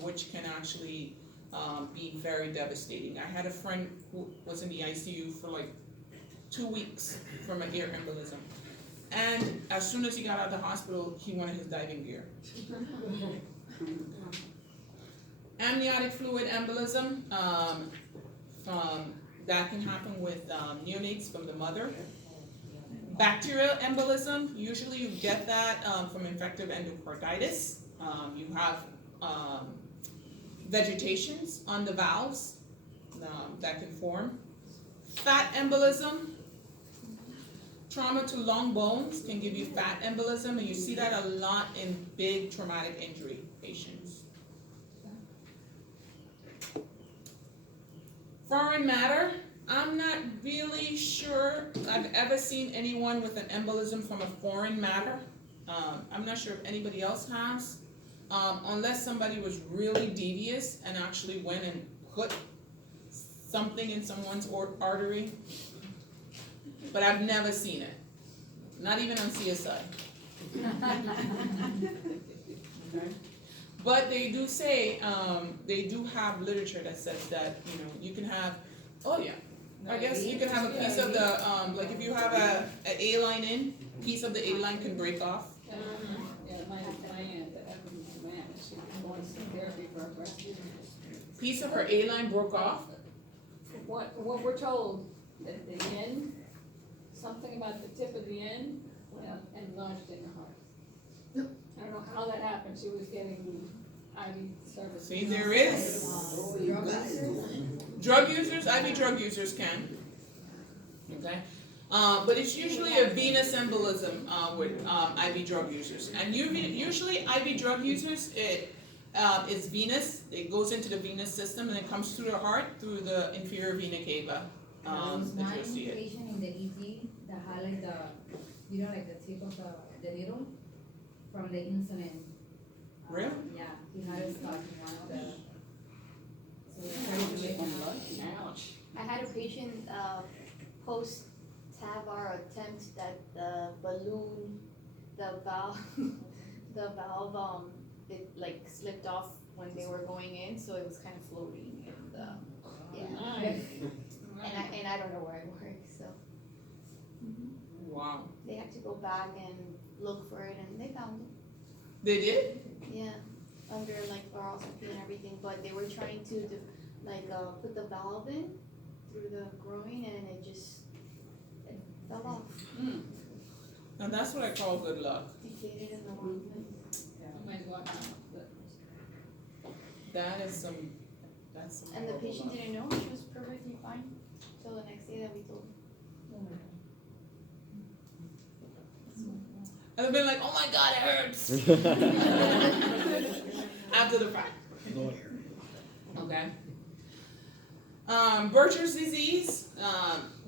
which can actually be very devastating. I had a friend who was in the ICU for like 2 weeks from an ear embolism. And as soon as he got out of the hospital, he wanted his diving gear. Amniotic fluid embolism, that can happen with neonates from the mother. Bacterial embolism, usually you get that from infective endocarditis. You have vegetations on the valves that can form. Fat embolism, trauma to long bones can give you fat embolism, and you see that a lot in big traumatic injury patients. Foreign matter, I'm not really sure I've ever seen anyone with an embolism from a foreign matter. I'm not sure if anybody else has, unless somebody was really devious and actually went and put something in someone's artery. But I've never seen it, not even on CSI. Okay. But they do say, they do have literature that says that, you can have, oh yeah, I guess you can have a piece of the, like if you have a A line in, piece of the A line can break off. Yeah, my aunt, that happened to my aunt, she was going to therapy for her breast cancer. Piece of her A line broke off. What we're told, that the end, something about the tip of the end, enlarged in the heart. I don't know how that happened, she was getting IV service. See, there is. Drug users, IV drug users can. Okay. But it's usually a venous embolism with IV drug users. And usually IV drug users, it's venous. It goes into the venous system and it comes through the heart, through the inferior vena cava. My patient in the ED that had like like the tip of the needle from the insulin. Really? Yeah, he had a spot in one of the. So we're trying to make him Ouch. I had a patient post TAVR attempt that the balloon, the valve, it like slipped off when they were going in, so it was kind of floating, and yeah. And I don't know where I work, so. Wow. They had to go back and look for it, and they found it. They did? Yeah, under like fluoroscopy and everything, but they were trying to put the valve in through the groin, and it fell off. And that's what I call good luck. Deflated in the wrong place. Might walk out, but. That's some And the horrible patient luck. didn't know, she was perfectly fine till the next day that we told her. And I've been like, oh my God, it hurts. After the fact. Okay. Bircher's disease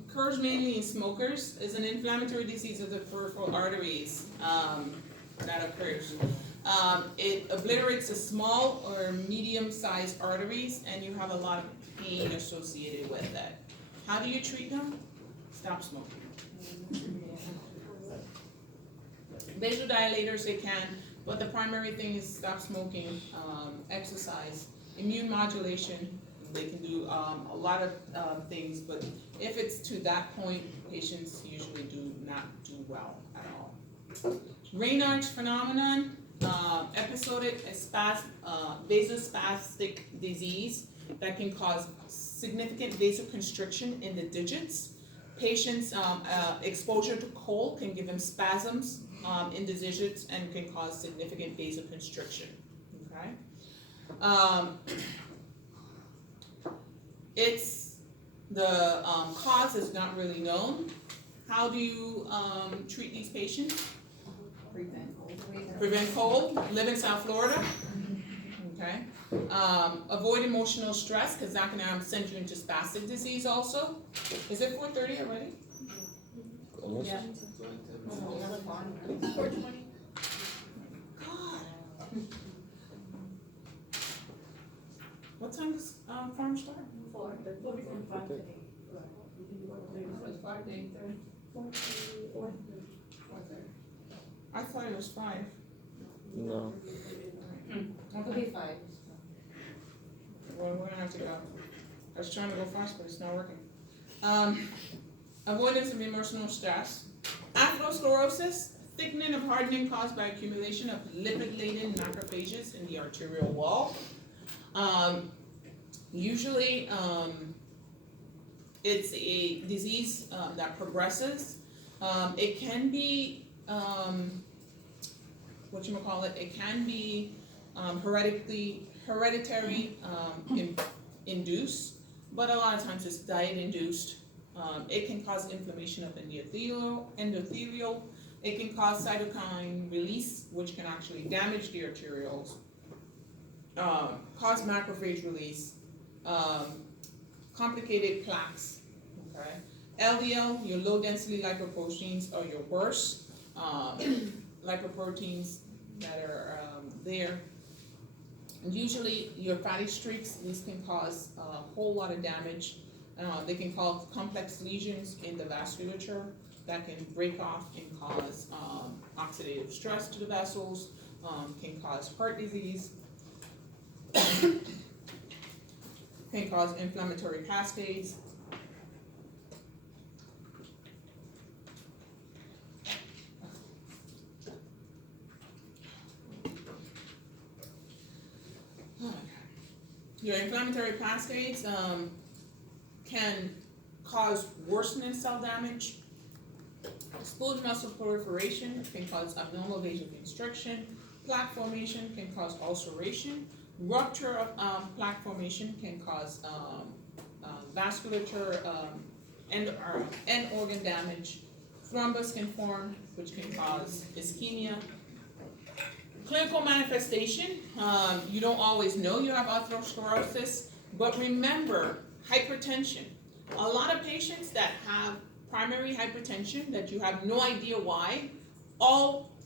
occurs mainly in smokers. Is an inflammatory disease of the peripheral arteries that occurs. It obliterates the small or medium-sized arteries, and you have a lot of pain associated with that. How do you treat them? Stop smoking. Vasodilators, they can, but the primary thing is stop smoking, exercise, immune modulation. They can do a lot of things, but if it's to that point, patients usually do not do well at all. Raynaud's phenomenon, episodic vasospastic disease that can cause significant vasoconstriction in the digits. Patients' exposure to cold can give them spasms in the digits and can cause significant vasoconstriction. Okay. It's the cause is not really known. How do you treat these patients? Prevent cold. Live in South Florida. Okay. Avoid emotional stress, because that can send you into spastic disease also. Is it 4:30 already? Almost. Yeah. 4:20. God. What time does farm start? 4. It was 5 to 8:30. 4:30. I thought it was 5. No. It'll be 5. we're gonna have to go. I was trying to go fast, but it's not working. Avoidance of emotional stress. Atherosclerosis, thickening of hardening caused by accumulation of lipid-laden macrophages in the arterial wall. Usually, it's a disease that progresses. It can be, it can be hereditary induced, but a lot of times it's diet induced. It can cause inflammation of the endothelial. It can cause cytokine release, which can actually damage the arterioles, cause macrophage release, complicated plaques, okay? LDL, your low density lipoproteins are your worst lipoproteins that are there. And usually your fatty streaks, these can cause a whole lot of damage. They can cause complex lesions in the vasculature that can break off and cause oxidative stress to the vessels, can cause heart disease, can cause inflammatory cascades. Your inflammatory cascades can cause worsening cell damage. Smooth muscle proliferation can cause abnormal vasoconstriction. Plaque formation can cause ulceration. Rupture of plaque formation can cause vasculature end organ damage. Thrombus can form, which can cause ischemia. Clinical manifestation, you don't always know you have atherosclerosis, but remember, hypertension. A lot of patients that have primary hypertension that you have no idea why,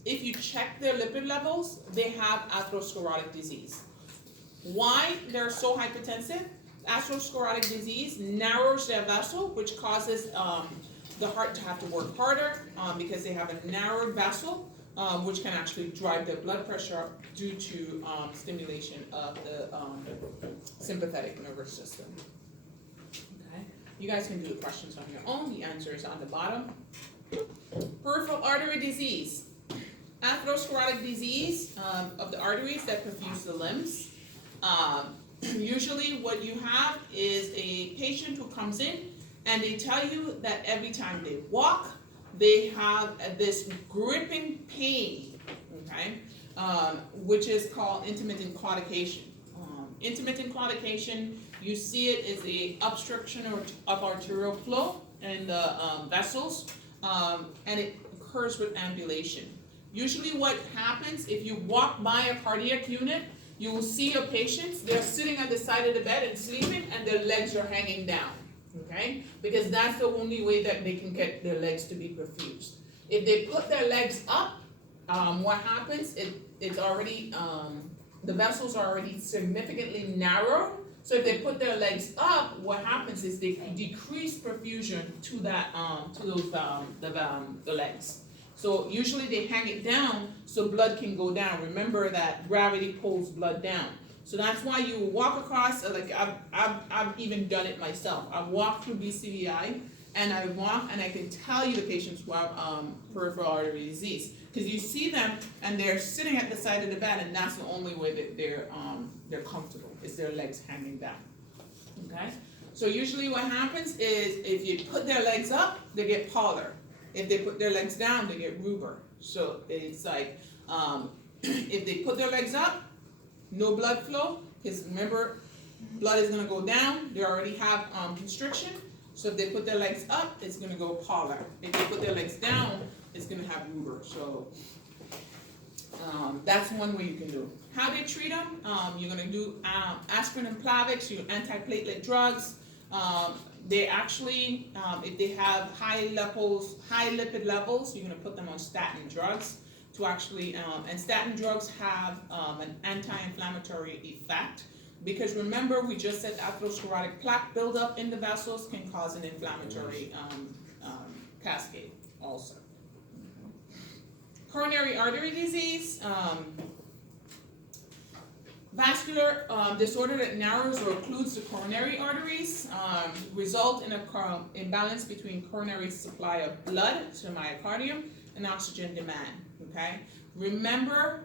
if you check their lipid levels, they have atherosclerotic disease. Why they're so hypertensive? Atherosclerotic disease narrows their vessel, which causes the heart to have to work harder because they have a narrowed vessel, which can actually drive their blood pressure up due to stimulation of the sympathetic nervous system. Okay, you guys can do the questions on your own. The answer is on the bottom. Peripheral artery disease. Atherosclerotic disease of the arteries that perfuse the limbs. Usually what you have is a patient who comes in and they tell you that every time they walk, they have this gripping pain, okay, which is called intermittent claudication. Intermittent claudication, you see it as a obstruction of arterial flow in the vessels, and it occurs with ambulation. Usually what happens, if you walk by a cardiac unit, you will see your patients, they're sitting on the side of the bed and sleeping, and their legs are hanging down. Okay, because that's the only way that they can get their legs to be perfused. If they put their legs up, what happens? It's already the vessels are already significantly narrow. So if they put their legs up, what happens is they decrease perfusion to that to those the legs. So usually they hang it down so blood can go down. Remember that gravity pulls blood down. So that's why you walk across, like I've even done it myself. I've walked through BCVI and I walk and I can tell you the patients who have peripheral artery disease. Because you see them and they're sitting at the side of the bed and that's the only way that they're comfortable, is their legs hanging down. Okay? So usually what happens is if you put their legs up, they get Pollard. If they put their legs down, they get Ruber. So it's like, if they put their legs up, no blood flow, because remember, blood is going to go down. They already have constriction. So if they put their legs up, it's going to go Pollard. If they put their legs down, it's going to have Ruber. So that's one way you can do. How they treat them? You're going to do aspirin and Plavix, your antiplatelet drugs. They actually, if they have high lipid levels, you're going to put them on statin drugs to actually, and statin drugs have an anti-inflammatory effect, because remember we just said atherosclerotic plaque buildup in the vessels can cause an inflammatory cascade also. Coronary artery disease. Vascular disorder that narrows or occludes the coronary arteries result in a imbalance between coronary supply of blood to the myocardium and oxygen demand. Okay. Remember,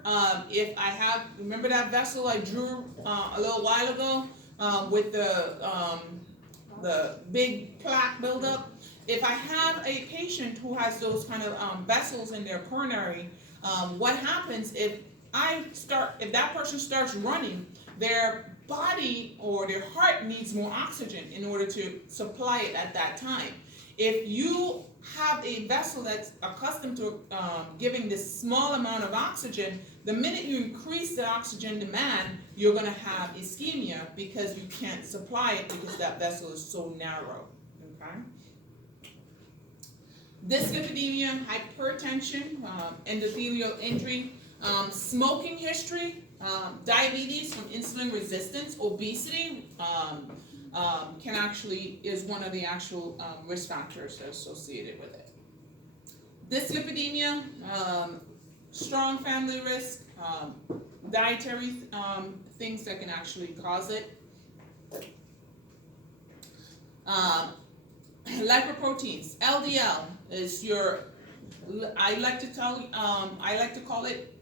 remember that vessel I drew a little while ago with the big plaque buildup? If I have a patient who has those kind of vessels in their coronary, what happens if that person starts running, their body or their heart needs more oxygen in order to supply it at that time. If you have a vessel that's accustomed to giving this small amount of oxygen, the minute you increase the oxygen demand, you're going to have ischemia because you can't supply it because that vessel is so narrow. Okay. Dyslipidemia, hypertension, endothelial injury, smoking history, diabetes from insulin resistance, obesity is one of the actual risk factors associated with it. Dyslipidemia, strong family risk, dietary things that can actually cause it. Lipoproteins, LDL is I like to call it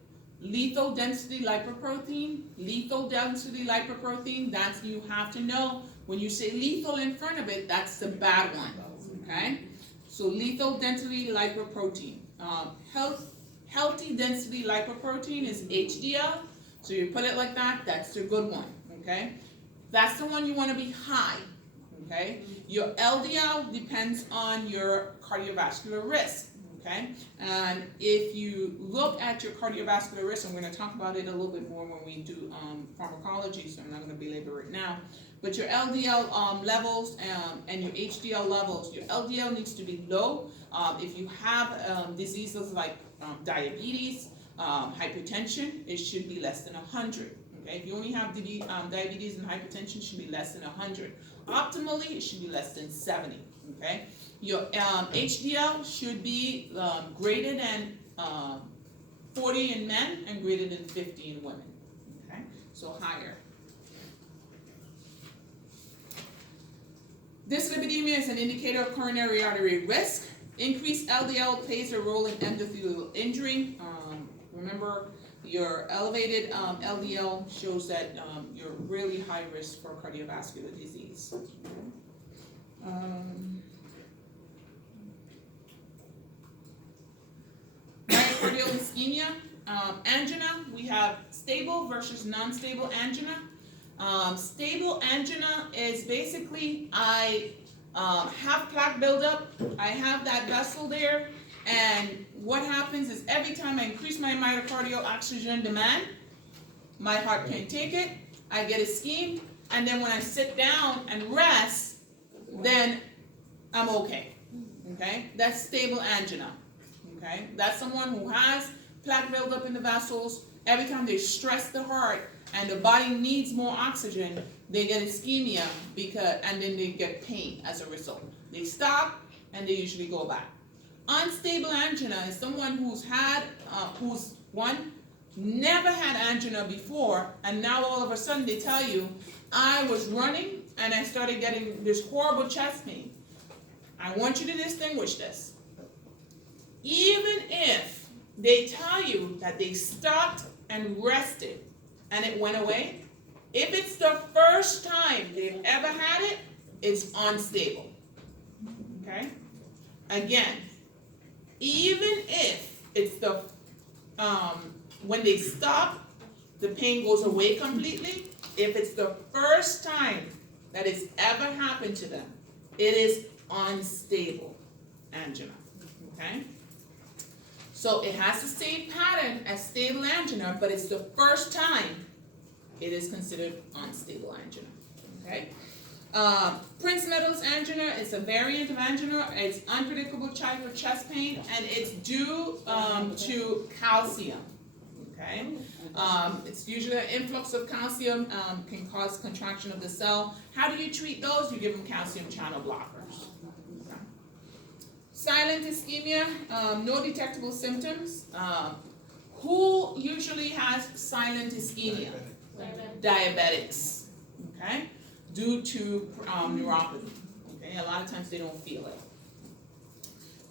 lethal density lipoprotein. Lethal density lipoprotein, you have to know when you say lethal in front of it, that's the bad one. Okay? So lethal density lipoprotein. Healthy density lipoprotein is HDL. So you put it like that, that's the good one. Okay? That's the one you want to be high. Okay? Your LDL depends on your cardiovascular risk. Okay? And if you look at your cardiovascular risk, I'm going to talk about it a little bit more when we do pharmacology, so I'm not going to belabor it now. But your LDL levels and your HDL levels, your LDL needs to be low. If you have diseases like diabetes, hypertension, it should be less than 100. Okay? If you only have diabetes and hypertension, it should be less than 100. Optimally, it should be less than 70. Okay? Your HDL should be greater than 40 in men and greater than 50 in women. Okay? So higher. Dyslipidemia is an indicator of coronary artery risk. Increased LDL plays a role in endothelial injury. Remember, your elevated LDL shows that you're really high risk for cardiovascular disease. Myocardial ischemia, angina, we have stable versus non-stable angina. Stable angina is basically I have plaque buildup, I have that vessel there, and what happens is every time I increase my myocardial oxygen demand, my heart can't take it, I get ischemic, and then when I sit down and rest, then I'm okay. Okay? That's stable angina. Okay? That's someone who has plaque buildup in the vessels. Every time they stress the heart and the body needs more oxygen, they get ischemia and then they get pain as a result. They stop and they usually go back. Unstable angina is someone who's never had angina before, and now all of a sudden they tell you, I was running and I started getting this horrible chest pain. I want you to distinguish this. Even if they tell you that they stopped and rested and it went away, if it's the first time they've ever had it, it's unstable. Okay? Again, even if it's when they stop, the pain goes away completely. If it's the first time that it's ever happened to them, it is unstable angina. Okay? So it has the same pattern as stable angina, but it's the first time it is considered unstable angina. Okay? Prince-Meadows angina is a variant of angina. It's unpredictable type of chest pain, and it's due to calcium. Okay? It's usually an influx of calcium can cause contraction of the cell. How do you treat those? You give them calcium channel blockers. Okay. Silent ischemia, no detectable symptoms. Who usually has silent ischemia? diabetics, okay, due to neuropathy. Okay, a lot of times they don't feel it.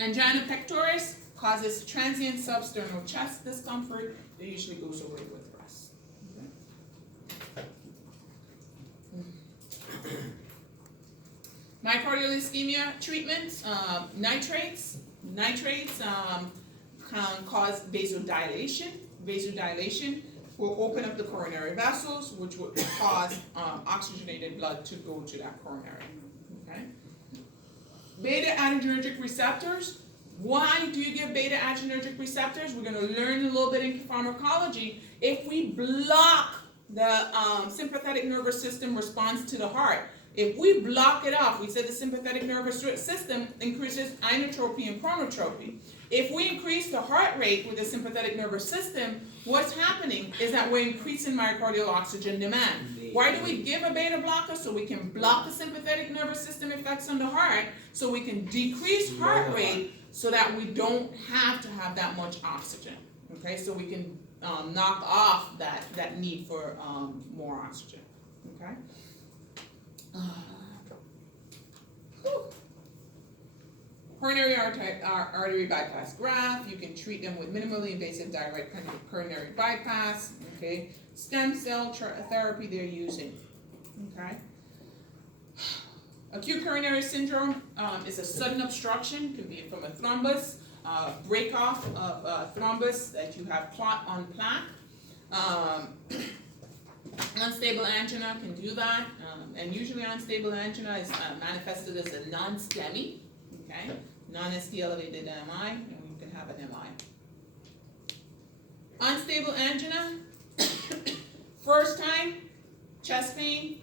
Angina pectoris causes transient substernal chest discomfort. It usually goes away with rest. Okay. Myocardial ischemia treatment, nitrates. Nitrates can cause vasodilation. Vasodilation will open up the coronary vessels, which will cause oxygenated blood to go to that coronary. Okay. Beta adrenergic receptors. Why do you give beta adrenergic receptors? We're going to learn a little bit in pharmacology. If we block the sympathetic nervous system response to the heart, if we block it off, we said the sympathetic nervous system increases inotropy and chronotropy. If we increase the heart rate with the sympathetic nervous system, what's happening is that we're increasing myocardial oxygen demand. Why do we give a beta blocker? So we can block the sympathetic nervous system effects on the heart, so we can decrease heart rate so that we don't have to have that much oxygen. Okay, so we can knock off that need for more oxygen. Okay. Coronary artery bypass graft, you can treat them with minimally invasive direct coronary bypass. Okay, stem cell therapy they're using. Okay. Acute coronary syndrome is a sudden obstruction, can be from a thrombus, break off of thrombus that you have clot on plaque. Unstable angina can do that, and usually unstable angina is manifested as a non-STEMI, okay, non-ST elevated MI, and you can have an MI. Unstable angina, first time, chest pain,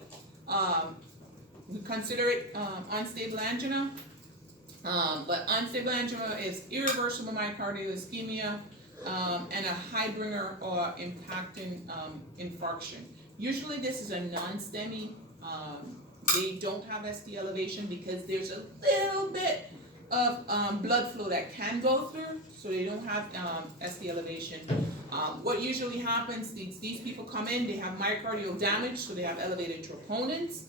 we consider it unstable angina, but unstable angina is irreversible myocardial ischemia and a high bringer or impacting infarction. Usually this is a non-STEMI. They don't have ST elevation because there's a little bit of blood flow that can go through, so they don't have ST elevation. What usually happens, these people come in, they have myocardial damage, so they have elevated troponins,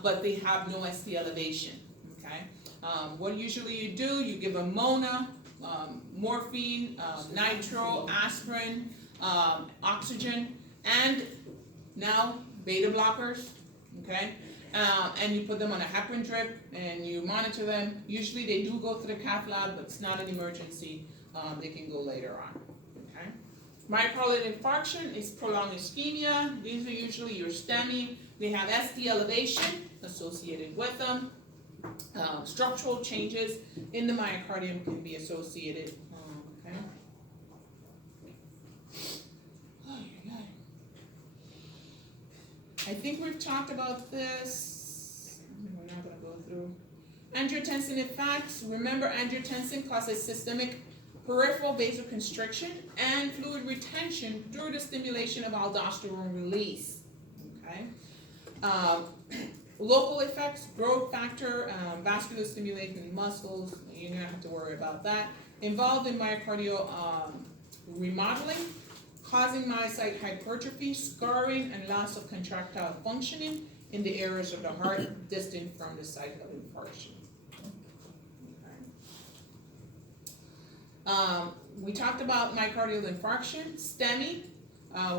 but they have no ST elevation, okay? What usually you do, you give a Mona, morphine, nitro, aspirin, oxygen, and now beta blockers, okay? And you put them on a heparin drip and you monitor them. Usually they do go to the cath lab, but it's not an emergency. They can go later on, okay? Myocardial infarction is prolonged ischemia. These are usually your STEMI. They have ST elevation associated with them. Structural changes in the myocardium can be associated, okay? I think we've talked about this. We're not going to go through. Angiotensin effects. Remember, angiotensin causes systemic peripheral vasoconstriction and fluid retention through the stimulation of aldosterone release. Okay. Local effects, growth factor, vascular stimulating muscles. You don't have to worry about that. Involved in myocardial remodeling, causing myocyte hypertrophy, scarring, and loss of contractile functioning in the areas of the heart distant from the site of infarction. Okay. We talked about myocardial infarction, STEMI,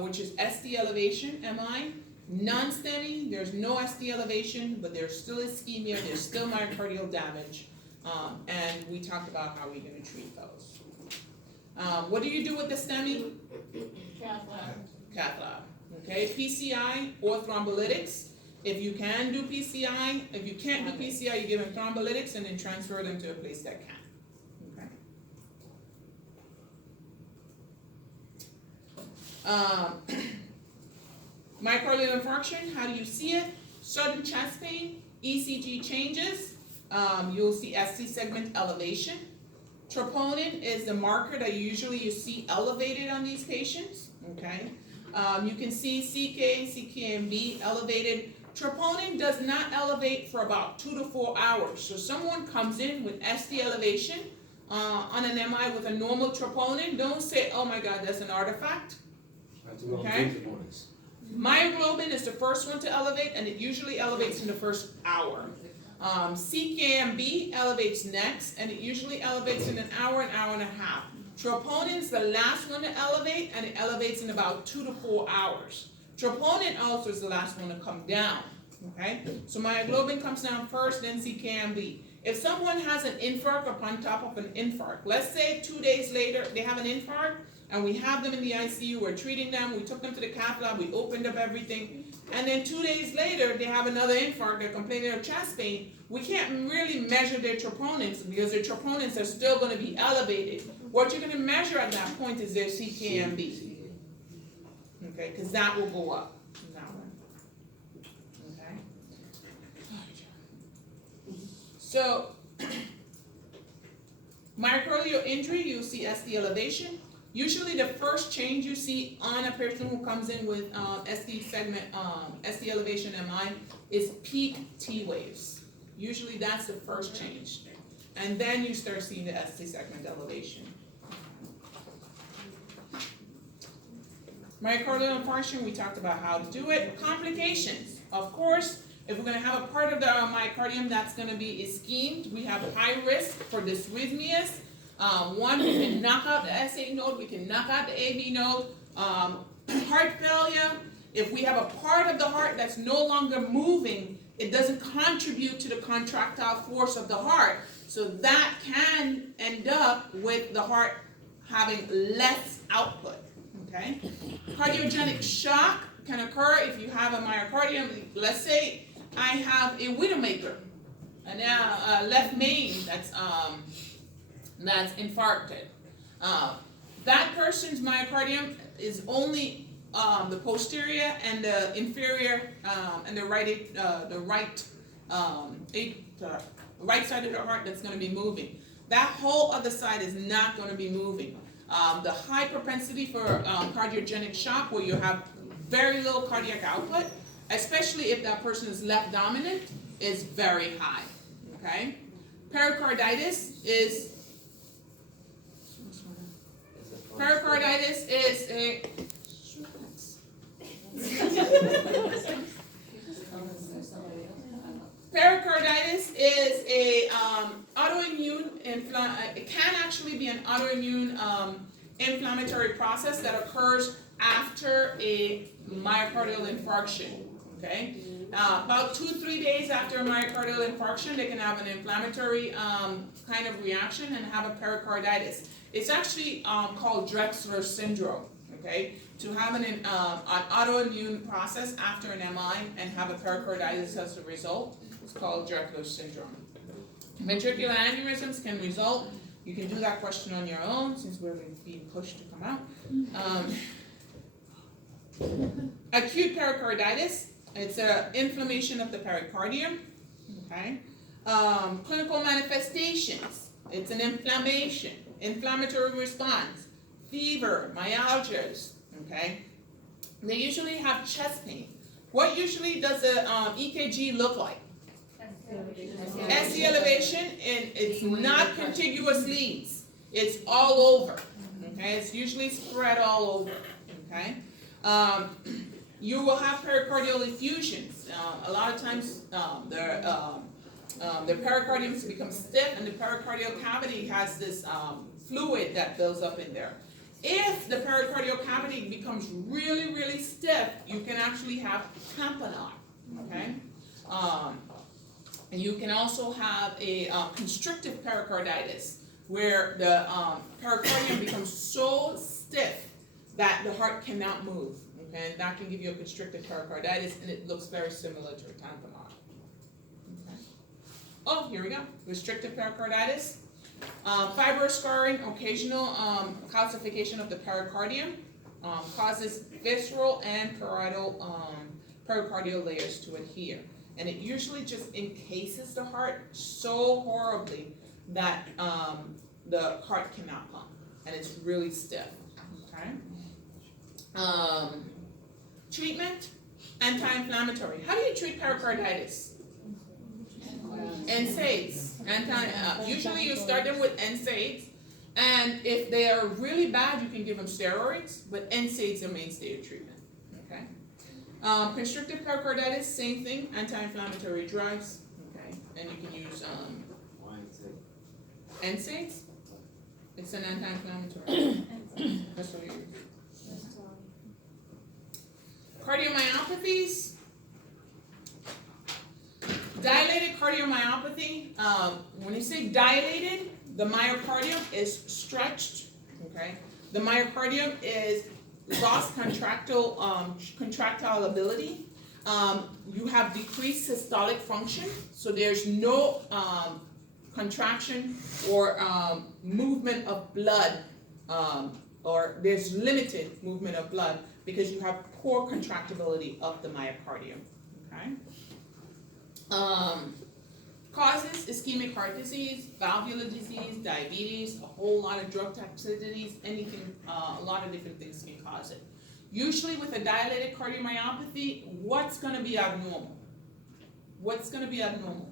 which is ST elevation, MI. Non-STEMI, there's no ST elevation, but there's still ischemia, there's still myocardial damage, and we talked about how we're going to treat those. What do you do with the STEMI? Cath lab. Cath lab. Okay, PCI or thrombolytics. If you can do PCI, if you can't do PCI, you give them thrombolytics and then transfer them to a place that can. Okay. Myocardial infarction, how do you see it? Sudden chest pain, ECG changes, you'll see ST segment elevation. Troponin is the marker that usually you see elevated on these patients, okay? You can see CK, CKMB elevated. Troponin does not elevate for about 2 to 4 hours. So someone comes in with ST elevation on an MI with a normal troponin, don't say, oh my God, that's an artifact. I have to go Okay. on Myoglobin is the first one to elevate, and it usually elevates in the first hour. CKMB elevates next, and it usually elevates in an hour and a half. Troponin's the last one to elevate, and it elevates in about 2 to 4 hours. Troponin also is the last one to come down, okay? So myoglobin comes down first, then CKMB. If someone has an infarct upon top of an infarct, let's say 2 days later they have an infarct, and we have them in the ICU, we're treating them, we took them to the cath lab, we opened up everything, and then 2 days later they have another infarct, they're complaining of chest pain, we can't really measure their troponins because their troponins are still going to be elevated. What you're going to measure at that point is their CKMB, okay, because that will go up. Okay. So, myocardial injury, you'll see ST elevation. Usually the first change you see on a person who comes in with ST elevation MI is peak T waves. Usually that's the first change. And then you start seeing the ST segment elevation. Myocardial infarction, we talked about how to do it. Complications, of course, if we're going to have a part of the myocardium that's going to be ischemic, we have high risk for dysrhythmias. One, we can knock out the SA node, we can knock out the AB node. Heart failure, if we have a part of the heart that's no longer moving, it doesn't contribute to the contractile force of the heart. So that can end up with the heart having less output, okay? Cardiogenic shock can occur if you have a myocardium. Let's say I have a widowmaker, and now left main that's infarcted. That person's myocardium is only the posterior and the inferior and the right side of the heart that's going to be moving. That whole other side is not going to be moving. The high propensity for cardiogenic shock, where you have very little cardiac output, especially if that person is left dominant, is very high. Okay, pericarditis is a pericarditis is a autoimmune it can actually be an autoimmune inflammatory process that occurs after a myocardial infarction. Okay, about 2-3 days after a myocardial infarction, they can have an inflammatory kind of reaction and have a pericarditis. It's actually called Drexler syndrome. Okay, to have an autoimmune process after an MI and have a pericarditis as a result, it's called Drexler syndrome. Ventricular aneurysms can result. You can do that question on your own since we're being pushed to come out. Acute pericarditis, it's an inflammation of the pericardium. Okay. Clinical manifestations, it's an inflammation, inflammatory response, fever, myalgias. Okay. They usually have chest pain. What usually does the EKG look like? ST elevation, and it's not contiguous leads. It's all over. Okay, it's usually spread all over. Okay, you will have pericardial effusions. A lot of times, the pericardium becomes stiff, and the pericardial cavity has this fluid that builds up in there. If the pericardial cavity becomes really, really stiff, you can actually have tamponade. Okay. And you can also have a constrictive pericarditis, where the pericardium becomes so stiff that the heart cannot move. Okay, and that can give you a constrictive pericarditis, and it looks very similar to a tamponade. Okay. Oh, here we go. Restrictive pericarditis, fibrous scarring, occasional calcification of the pericardium causes visceral and pericardial layers to adhere. And it usually just encases the heart so horribly that the heart cannot pump, and it's really stiff. Okay. Treatment, anti-inflammatory. How do you treat pericarditis? NSAIDs. Usually you start them with NSAIDs, and if they are really bad, you can give them steroids, but NSAIDs are mainstay of treatment. Okay. Constrictive pericarditis, same thing, anti-inflammatory drugs, okay, and you can use, NSAIDs. It's an anti-inflammatory. That's what you use. Cardiomyopathies. Dilated cardiomyopathy, when you say dilated, the myocardium is stretched, okay? The myocardium is lost contractile ability. You have decreased systolic function, so there's no contraction or movement of blood, or there's limited movement of blood because you have poor contractibility of the myocardium, okay? Causes ischemic heart disease, valvular disease, diabetes, a whole lot of drug toxicities, anything, a lot of different things can cause it. Usually with a dilated cardiomyopathy, what's gonna be abnormal? What's gonna be abnormal?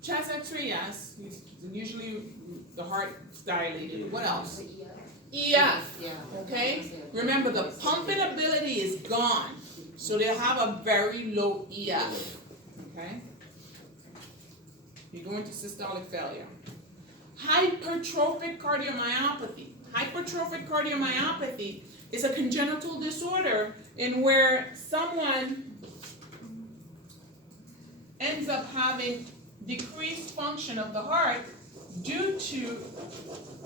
Chest X-ray, yes. Usually the heart's dilated. What else? EF, okay? Remember, the pumping ability is gone. So they'll have a very low EF, okay? You go into systolic failure. Hypertrophic cardiomyopathy. Hypertrophic cardiomyopathy is a congenital disorder in where someone ends up having decreased function of the heart due to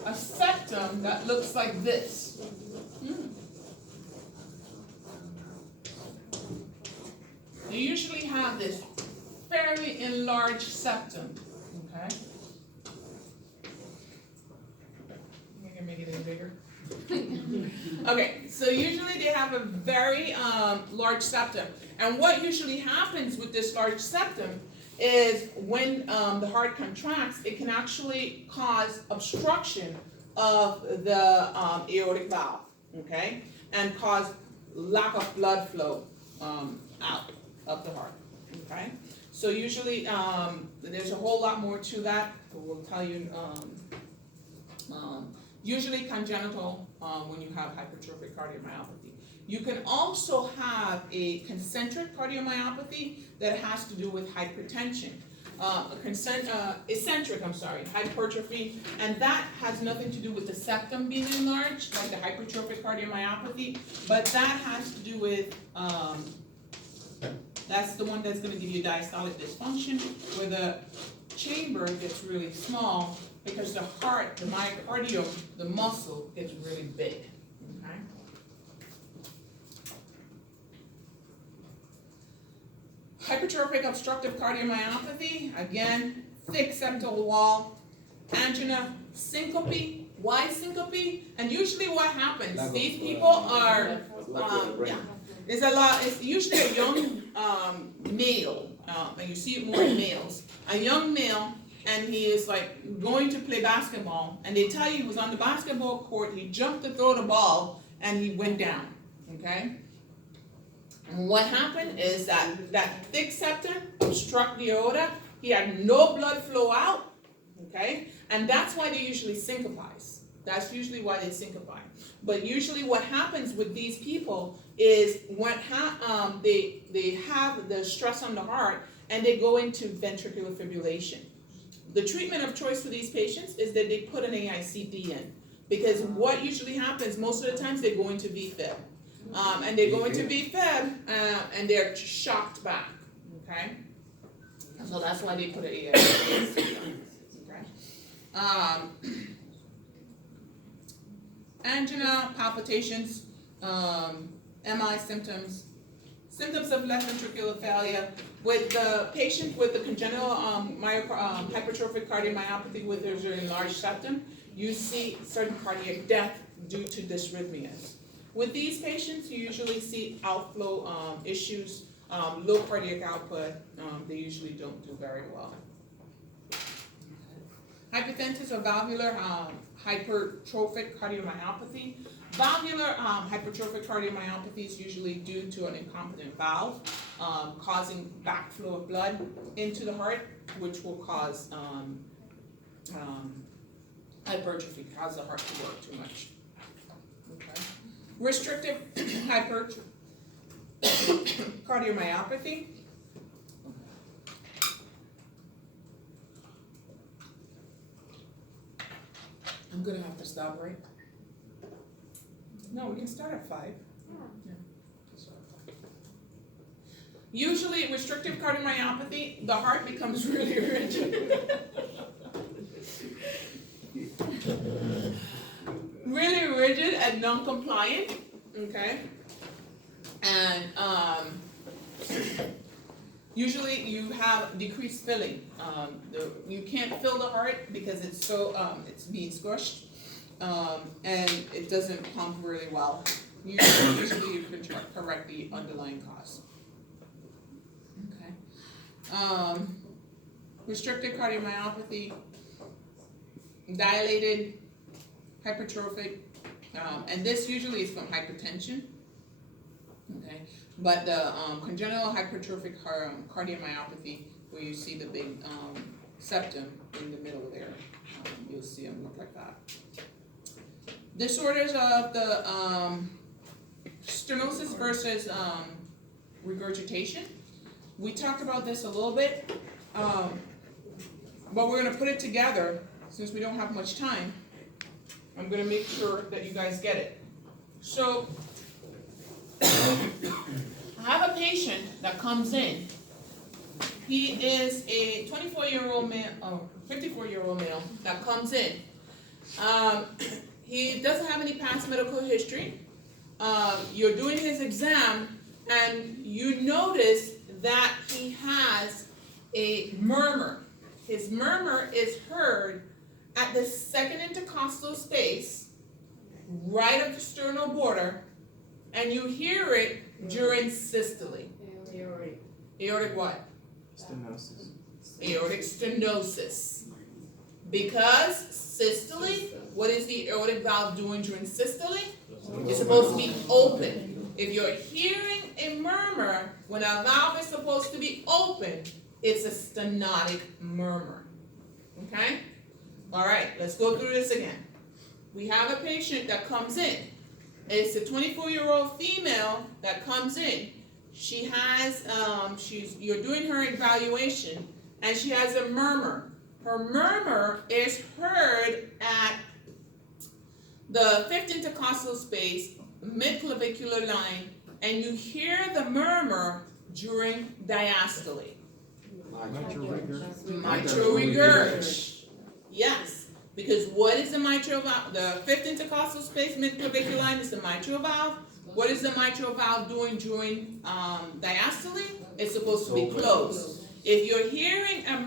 a septum that looks like this. You usually have this fairly enlarged septum, okay? I can make it any bigger. Okay, so usually they have a very large septum. And what usually happens with this large septum is when the heart contracts, it can actually cause obstruction of the aortic valve, okay? And cause lack of blood flow out of the heart, okay? So usually, there's a whole lot more to that, but we'll tell you, usually congenital when you have hypertrophic cardiomyopathy. You can also have a concentric cardiomyopathy that has to do with hypertension. Eccentric, hypertrophy, and that has nothing to do with the septum being enlarged, like the hypertrophic cardiomyopathy, but that has to do with, that's the one that's gonna give you diastolic dysfunction, where the chamber gets really small because the heart, the myocardium, the muscle gets really big, okay? Hypertrophic obstructive cardiomyopathy, again, thick septal wall, angina, syncope. Why syncope? And usually what happens, these people are, there's a lot, it's usually a young male, and you see it more in males, a young male, and he is like going to play basketball, and they tell you he was on the basketball court, he jumped to throw the ball, and he went down, okay? And what happened is that thick septum obstruct the aorta, he had no blood flow out, okay? And that's why they usually syncopize. That's usually why they syncopize. But usually what happens with these people is they have the stress on the heart and they go into ventricular fibrillation. The treatment of choice for these patients is that they put an AICD in, because what usually happens most of the times they go into VFib. And they go into VFib and they're shocked back, okay? So that's why they put an AICD in, okay? Angina, palpitations, MI symptoms, symptoms of left ventricular failure. With the patient with the congenital hypertrophic cardiomyopathy with there's an enlarged septum, you see certain cardiac death due to dysrhythmias. With these patients, you usually see outflow issues, low cardiac output. They usually don't do very well. Hypertension or valvular hypertrophic cardiomyopathy. Valvular hypertrophic cardiomyopathy is usually due to an incompetent valve, causing backflow of blood into the heart, which will cause hypertrophy, cause the heart to work too much. Okay. Restrictive cardiomyopathy. I'm gonna have to stop, right? No, we can start at 5. Yeah. Usually, restrictive cardiomyopathy, the heart becomes really rigid. Really rigid and non-compliant, okay? And usually you have decreased filling. You can't fill the heart because it's so it's being squished, and it doesn't pump really well. Usually you can correct the underlying cause. Okay. Restricted cardiomyopathy, dilated, hypertrophic, and this usually is from hypertension. Okay, but the congenital hypertrophic cardiomyopathy, where you see the big septum in the middle there, you'll see them look like that. Disorders of the stenosis versus regurgitation. We talked about this a little bit, but we're going to put it together since we don't have much time. I'm going to make sure that you guys get it. So, I have a patient that comes in. He is a 24-year-old male, 54-year-old male that comes in. He doesn't have any past medical history. You're doing his exam, and you notice that he has a murmur. His murmur is heard at the second intercostal space, right at the sternal border, and you hear it during systole. Aortic what? Stenosis. Aortic stenosis. Because systole, what is the aortic valve doing during systole? It's supposed to be open. If you're hearing a murmur when a valve is supposed to be open, it's a stenotic murmur. Okay? All right, let's go through this again. We have a patient that comes in. It's a 24-year-old female that comes in. She has, you're doing her evaluation, and she has a murmur. Her murmur is heard at the fifth intercostal space, mid-clavicular line, and you hear the murmur during diastole. Mitral regurg. Yes, because what is the mitral valve? The fifth intercostal space, mid-clavicular line, is the mitral valve. What is the mitral valve doing during diastole? It's supposed to be closed. If you're hearing a